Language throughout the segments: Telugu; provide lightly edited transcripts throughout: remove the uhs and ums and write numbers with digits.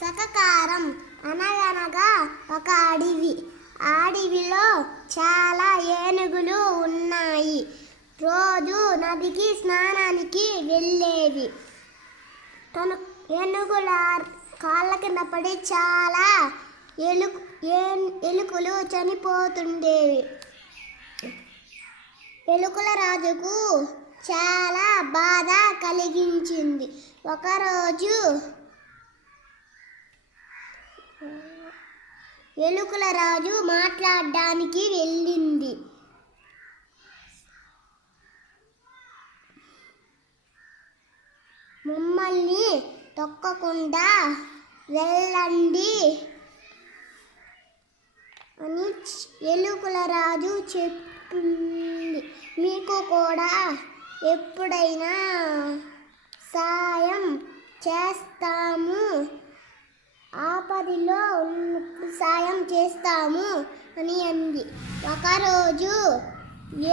సకకారం అనగనగా ఒక అడవి. ఆ అడవిలో చాలా ఏనుగులు ఉన్నాయి. రోజు నదికి స్నానానికి వెళ్ళేవి. ఏనుగుల కాళ్ళ కింద పడి చాలా ఎలుకలు చనిపోతుండేవి. ఎలుకల రాజుకు చాలా బాధ కలిగించింది. ఒకరోజు ఎలుకల రాజు మాట్లాడడానికి వెళ్ళింది. మమ్మల్ని తొక్కకుండా వెళ్ళండి అని ఎలుకల రాజు చెప్పింది. మీకు కూడా ఎప్పుడైనా సాయం చేస్తాము, ఆపదలో సాయం చేస్తాము అని అంది. ఒకరోజు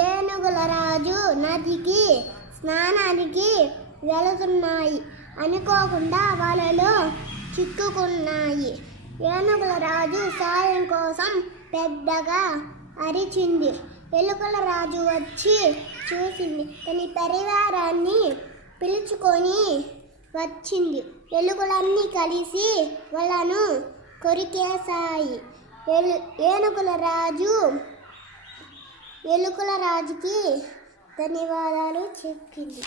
ఏనుగుల రాజు నదికి స్నానానికి వెళుతున్నాయి. అనుకోకుండా వలలో చిక్కుకున్నాయి. ఏనుగుల రాజు సాయం కోసం పెద్దగా అరిచింది. ఎలుకల రాజు వచ్చి చూసింది. తన పరివారాన్ని పిలుచుకొని వచ్చింది. ఎలుకలన్నీ కలిసి వలను కొరికేశాయి. ఎలుకల రాజుకి ధన్యవాదాలు చెప్పింది.